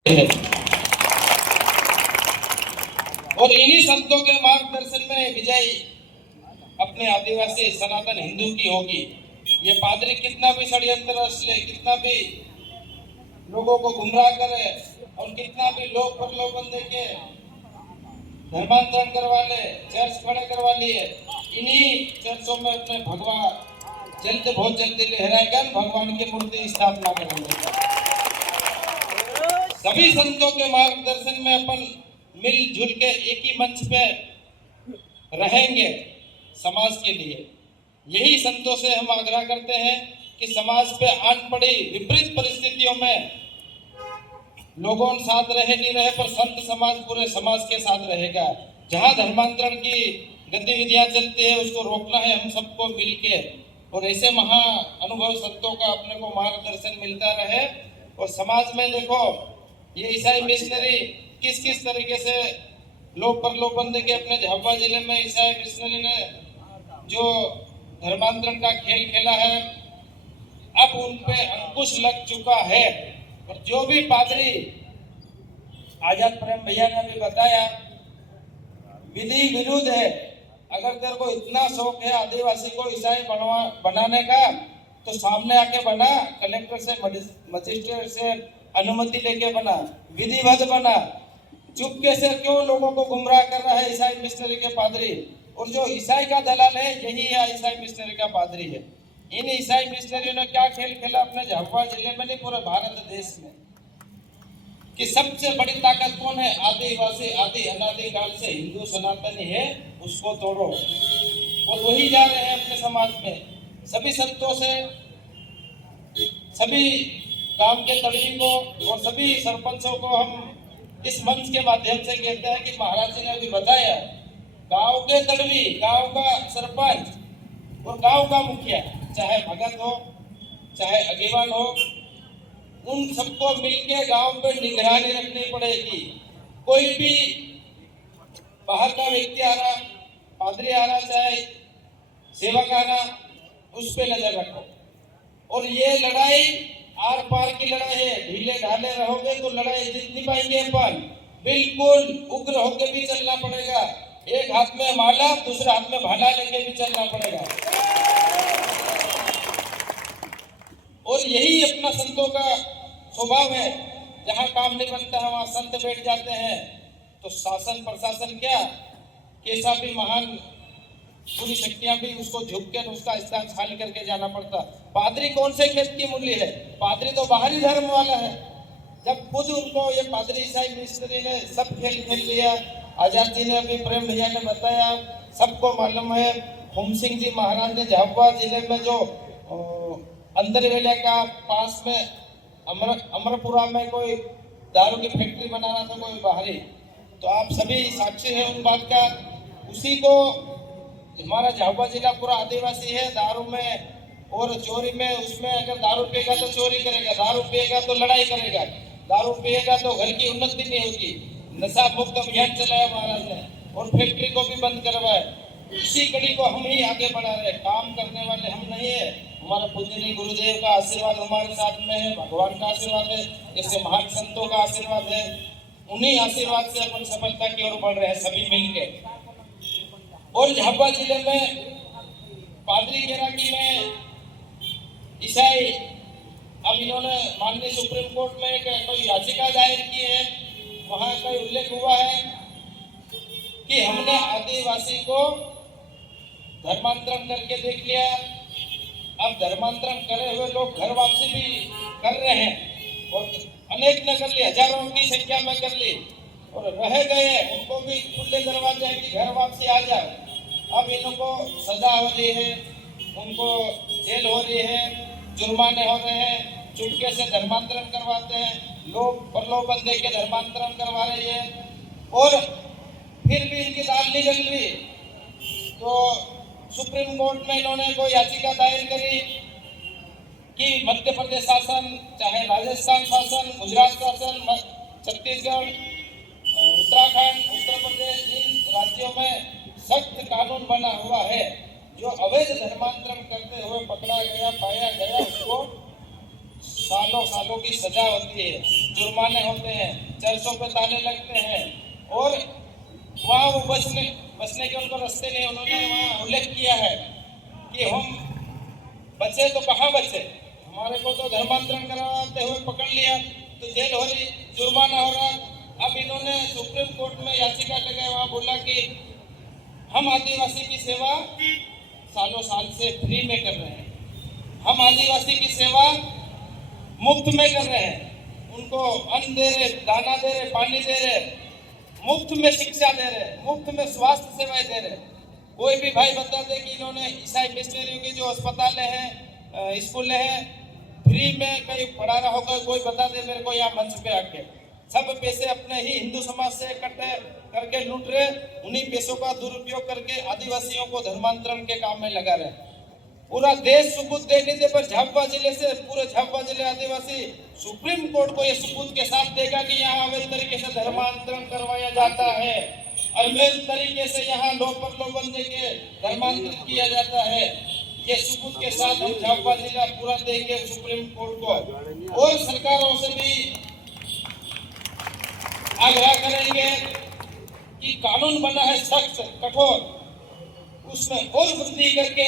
और इन्हीं संतों के मार्गदर्शन में विजय अपने आदिवासी सनातन हिंदू की होगी। ये पादरी कितना भी षड्यंत्र रच ले, कितना भी लोगों को गुमराह करे और कितना भी लोग प्रलोभन देके धर्मांतरण करवा ले, चर्च खड़े करवा लिए, इन्हीं चर्चों में अपने भगवान जल्द बहुत जल्दी लहराएगा, भगवान की मूर्ति स्थापना करेंगे। सभी संतों के मार्गदर्शन में अपन मिलजुल के एक ही मंच पे रहेंगे समाज के लिए। यही संतों से हम आग्रह करते हैं कि समाज पे आन पड़ी विपरीत परिस्थितियों में लोगों साथ रहे नहीं रहे, पर संत समाज पूरे समाज के साथ रहेगा। जहां धर्मांतरण की गतिविधियां चलती है उसको रोकना है हम सबको मिलके, और ऐसे महा अनुभव संतों का अपने को मार्गदर्शन मिलता रहे। और समाज में देखो ये ईसाई मिशनरी किस किस तरीके से लोग प्रलोभन देके अपने झाबुआ जिले में ईसाई मिशनरी ने जो धर्मांतरण का खेल खेला है, अब उन पे अंकुश लग चुका है। और जो भी पादरी आजाद प्रेम भैया ने भी बताया विधि विरुद्ध है। अगर तेरे को इतना शौक है आदिवासी को ईसाई बनाने का तो सामने आके बना, कलेक्टर से मजिस्ट्रेट से अनुमति लेके बना, विधिवत बना। चुपके से क्यों लोगों को गुमराह कर रहा है ईसाई मिशनरी के पादरी? और जो ईसाई का दलाल है यही है ईसाई मिशनरी का पादरी है। इन ईसाई मिशनरियों ने क्या खेल खेला अपने झाबुआ जिले में नहीं पूरे भारत देश में, कि सबसे बड़ी ताकत कौन है? आदिवासी आदि अनादि काल से हिंदू सनातनी है, उसको तोड़ो। और वही जा रहे हैं अपने समाज में। सभी संतों से, सभी गांव के तड़वी को और सभी सरपंचों को हम इस मंच के माध्यम से कहते हैं कि महाराज जी ने अभी बताया, गांव के तड़वी, गांव का सरपंच और गांव का मुखिया, चाहे भगत हो चाहे अगेवान हो, उन सबको मिलके गांव पे निगरानी रखनी पड़ेगी। कोई भी बाहर का व्यक्ति आ रहा, पादरी आ रहा, चाहे सेवक आ रहा, उस पे नजर रखो। और ये लड़ाई आर पार की लड़ाई है। ढीले ढाले रहोगे तो लड़ाई जीत नहीं पाएंगे अपन। बिल्कुल उग्र होकर भी चलना पड़ेगा। एक हाथ में माला दूसरे हाथ में भाला लेके भी चलना पड़ेगा। और यही अपना संतों का स्वभाव है। जहां काम नहीं बनता है वहां संत बैठ जाते हैं। तो शासन प्रशासन क्या, कैसा भी महान पूरी शक्तियां भी उसको झुक के उसका स्थान खाली करके जाना पड़ता। पादरी कौन से खेत की मूल्य है? पादरी तो बाहरी धर्म वाला है। जब खुद उनको ये पादरी ईसाई मिशनरी ने सब खेल खेल लिया। आजाद जी ने अभी प्रेम भैया ने बताया, सबको मालूम है। हुम सिंह जी महाराज ने झाबुआ जिले में जो अंदरवेला का पास में अमरपुरा में कोई दारू की फैक्ट्री बना रहा था कोई बाहरी, तो आप सभी साक्षी हैं उन बात का। उसी को हमारा झाबुआ जिला पूरा आदिवासी है। दारू में और चोरी में, उसमें अगर दारू पिएगा तो चोरी करेगा, दारू पिएगा तो लड़ाई करेगा, दारू पिएगा तो घर की उन्नति नहीं होगी। नशा मुक्त अभियान चलाया महाराज ने और फैक्ट्री को भी बंद करवाया। इसी कड़ी को हम ही आगे बढ़ा रहे। काम करने वाले हम नहीं है, हमारा पूजनीय गुरुदेव का आशीर्वाद हमारे साथ में है, भगवान का आशीर्वाद है, ऐसे महान संतों का आशीर्वाद है। उन्हीं आशीर्वाद से अपन सफलता की ओर बढ़ रहे हैं सभी मिलकर। और झाबुआ जिले में पादरी कैराकी में ईसाई, अब इन्होंने माननीय सुप्रीम कोर्ट में कोई याचिका दायर की है। वहां का उल्लेख हुआ है कि हमने आदिवासी को धर्मांतरण करके देख लिया। अब धर्मांतरण करे हुए लोग घर वापसी भी कर रहे हैं और अनेक ने कर ली, हजारों की संख्या में कर ली और रह गए उनको भी खुले दरवाजे हैं कि घर वापसी आ जाए। अब इनको सजा हो रही है, उनको जेल हो रही है, जुर्माने हो रहे हैं, चुपके से धर्मांतरण करवाते हैं, लोग प्रलोभन दे के धर्मांतरण करवा रहे हैं और फिर भी इनकी दाल नहीं गल रही। तो सुप्रीम कोर्ट में इन्होंने कोई याचिका दायर करी कि मध्य प्रदेश शासन, चाहे राजस्थान शासन, गुजरात शासन, छत्तीसगढ़, उत्तराखंड, उत्तर प्रदेश, इन राज्यों में सख्त कानून बना हुआ है। जो अवैध धर्मांतरण करते हुए पकड़ा गया, पाया गया, उसको सालों सालों की सजा होती है। जुर्माने होते हैं, चर्चों पे ताले लगते हैं और वहाँ वो बचने के उनको रास्ते नहीं। उन्होंने वहाँ उल्लेख किया है कि हम बचे तो कहाँ बचे, हमारे को तो धर्मांतरण करवाते हुए पकड़ लिया तो जेल हो रही, जुर्माना हो रहा। अब इन्होंने सुप्रीम कोर्ट में याचिका लगाई, वहाँ बोला कि हम आदिवासी की सेवा सालों साल से फ्री में कर रहे हैं, हम आदिवासी की सेवा मुफ्त में कर रहे हैं, उनको अन्न दे रहे, दाना दे रहे, पानी दे रहे, मुफ्त में शिक्षा दे रहे, मुफ्त में स्वास्थ्य सेवाएं दे रहे। कोई भी भाई बता दे कि इन्होंने ईसाई मिशनरियों की जो अस्पताल है, स्कूल है, फ्री में कहीं पढ़ा रहा होगा, कोई बता दे मेरे को यहाँ मंच पे आके। सब पैसे अपने ही हिंदू समाज से इकट्ठे करके लूट रहे, उन्हीं पैसों का दुरुपयोग करके आदिवासियों को धर्मांतरण के काम में लगा रहे। पूरा देश सबूत दे देने पर झाबुआ जिले से पूरे झाबुआ जिले आदिवासी सुप्रीम कोर्ट को यह सबूत के साथ देगा कि यहाँ अवैध तरीके से धर्मांतरण करवाया जाता है, अवैध तरीके से यहाँ लोपर लोबन के धर्मांतरण किया जाता है। ये सबूत के साथ हम झाबुआ जिला पूरा देंगे सुप्रीम कोर्ट को। और सरकारों से भी आग्रह करेंगे कि कानून बना है सख्त कठोर, उसमें और वृद्धि करके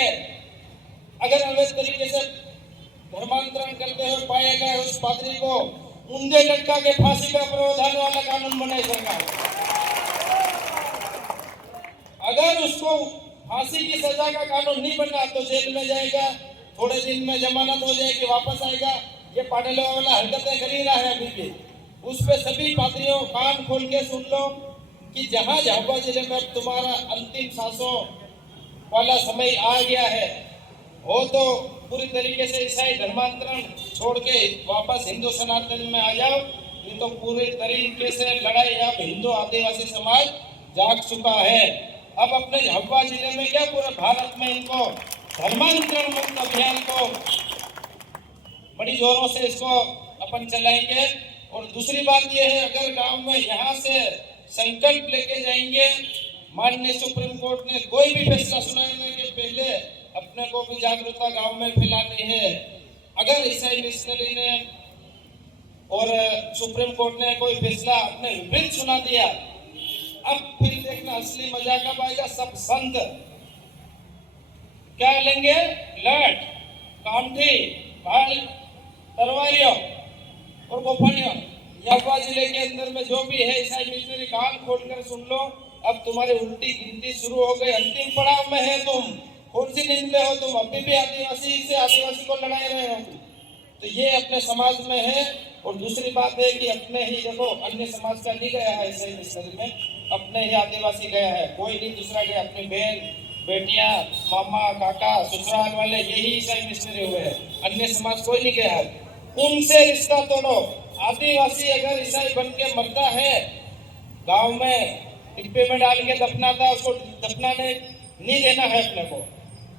अगर अवैध तरीके से धर्मांतरण करते हुए पाया गया उस पादरी को ऊंधे लटका के फांसी का प्रावधान वाला कानून बनाए सरकार। अगर उसको फांसी की सजा का कानून नहीं बना तो जेल में जाएगा, थोड़े दिन में जमानत हो जाएगी, वापस आएगा। ये पाडलों वाला हरकतें कर ही रहा है अभी भी। उस पे सभी पादरियों कान खोल के सुन लो कि जहां झाबुआ जिले में तुम्हारा अंतिम सांसों वाला समय आ गया है, वो तो पूरी तरीके से ईसाई धर्मांतरण छोड़ के वापस हिंदू सनातन में आ जाओ। ये तो पूरे तरीके से लड़ाई अब हिंदू आदिवासी समाज जाग चुका है। अब अपने झाबुआ जिले में क्या पूरे भारत में इनको धर्मांतरण मुक्त अभियान को बड़ी जोरों से इसको अपन चलाएंगे। और दूसरी बात यह है, अगर गांव में यहाँ से संकल्प लेके जाएंगे, माननीय सुप्रीम कोर्ट ने कोई भी फैसला सुनाने के पहले अपने को भी जागरूकता गांव में फैलानी है। अगर ईसाई मिशनरी ने और सुप्रीम कोर्ट ने कोई फैसला अपने विपरीत सुना दिया, अब फिर देखना असली मजा कब आएगा। सब संत क्या लेंगे, लठ, कामठी, भाल, तलवारियों और गोफनियों। झाबुआ जिले के अंदर में जो भी है ईसाई मिशनरी कान खोलकर सुन लो, अब तुम्हारी उल्टी गिनती शुरू हो गई। अंतिम पड़ाव में है तुम, कौन सी नींद में हो तुम? अभी भी आदिवासी से आदिवासी को लड़ाई रहे हो। तो ये अपने समाज में है। और दूसरी बात है कि अपने ही देखो, अन्य समाज का नहीं गया है ईसाई मिशनरी में, अपने ही आदिवासी गया है, कोई नहीं दूसरा गया। अपनी बहन बेटियां, मामा, काका, ससुराल वाले यही ईसाई मिशनरी हुए हैं, अन्य समाज कोई नहीं गया है। उनसे रिश्ता तोड़ो। आदिवासी अगर ईसाई बन के मरता है, गांव में डिब्बे में डाल के दफनाता है, उसको दफनाने नहीं देना है अपने को।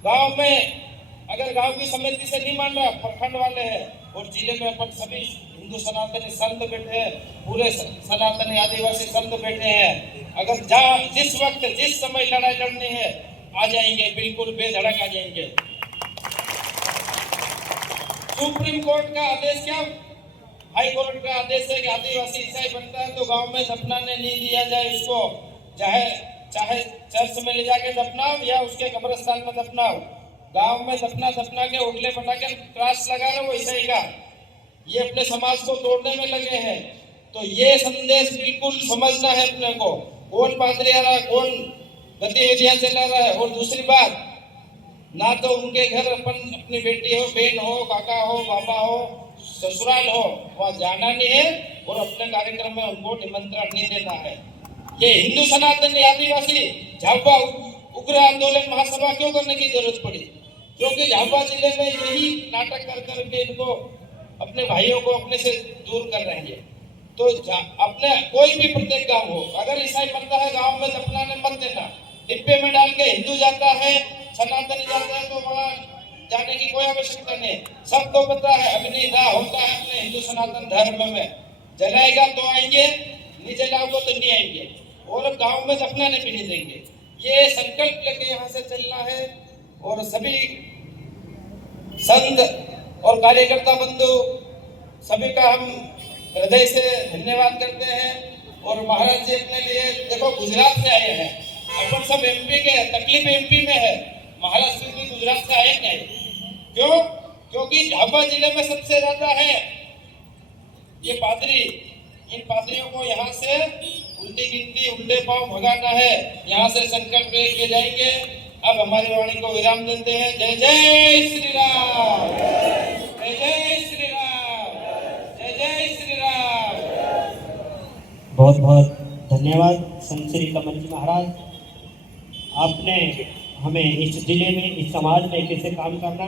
गांव में अगर गांव की समिति से नहीं मान रहा, प्रखंड वाले हैं और जिले में अपन सभी हिंदू सनातनी संत बैठे हैं, पूरे सनातनी आदिवासी संत बैठे हैं। अगर जहाँ जिस वक्त जिस समय लड़ाई लड़नी है आ जाएंगे, बिल्कुल बेधड़क आ जाएंगे। सुप्रीम कोर्ट का आदेश क्या, हाई कोर्ट का आदेश है कि आदिवासी ईसाई बनता है तो गांव में दफनाने नहीं दिया जाए उसको, चाहे चर्च में ले जाके दफनाओ या उसके कब्रिस्तान में दफनाओ। गांव में दफना के उठले पटा के क्रॉस लगा रहे वो ईसाई का, ये अपने समाज को तोड़ने में लगे हैं। तो ये संदेश बिल्कुल समझना है अपने को, कौन पादरी आ रहा है, कौन गतिविधियां चला रहा है। और दूसरी बात, ना तो उनके घर अपन अपनी बेटी हो, बहन हो, काका हो, बाबा हो, ससुराल हो, वहाँ जाना नहीं है और अपने कार्यक्रम में उनको निमंत्रण नहीं देना है। ये हिंदू सनातनी आदिवासी झाबुआ उग्र आंदोलन महासभा क्यों करने की जरूरत पड़ी? क्योंकि झाबुआ जिले में यही नाटक कर करके इनको अपने भाइयों को अपने से दूर कर रहे हैं। तो अपने कोई भी प्रत्येक गांव हो, अगर ईसाई बनता है गांव में दफनाने मत देना। डिब्बे में डाल के हिंदू जाता है, सनातनी जाता है, तो वहाँ जाने की कोई आवश्यकता नहीं। सबको पता है अग्निदाह होता है अपने हिंदू सनातन धर्म में, जलाएगा तो आएंगे, नहीं जलाओगे तो नहीं आएंगे, और गांव में दफनाने भी नहीं देंगे। ये संकल्प लेके यहाँ से चलना है। और सभी संत और कार्यकर्ता बंधु सभी का हम हृदय से धन्यवाद करते हैं। और महाराज जी अपने लिए देखो गुजरात से आए हैं, अपन सब एमपी के, तकलीफ एमपी में है, महाराष्ट्र भी गुजरात से आए नहीं। क्यों? क्योंकि झाबुआ जिले में सबसे ज्यादा है ये पादरी। इन पादरियों को यहाँ से उल्टी गिनती उल्टे पांव भगाना है। यहाँ से संकल्प लेके जाएंगे। अब हमारी वाणी को विराम देते हैं। जय जय श्री राम, जय जय श्री राम, जय जय श्री राम। बहुत बहुत धन्यवाद संत श्री कमल जी महाराज, आपने हमें इस जिले में, इस समाज में कैसे काम करना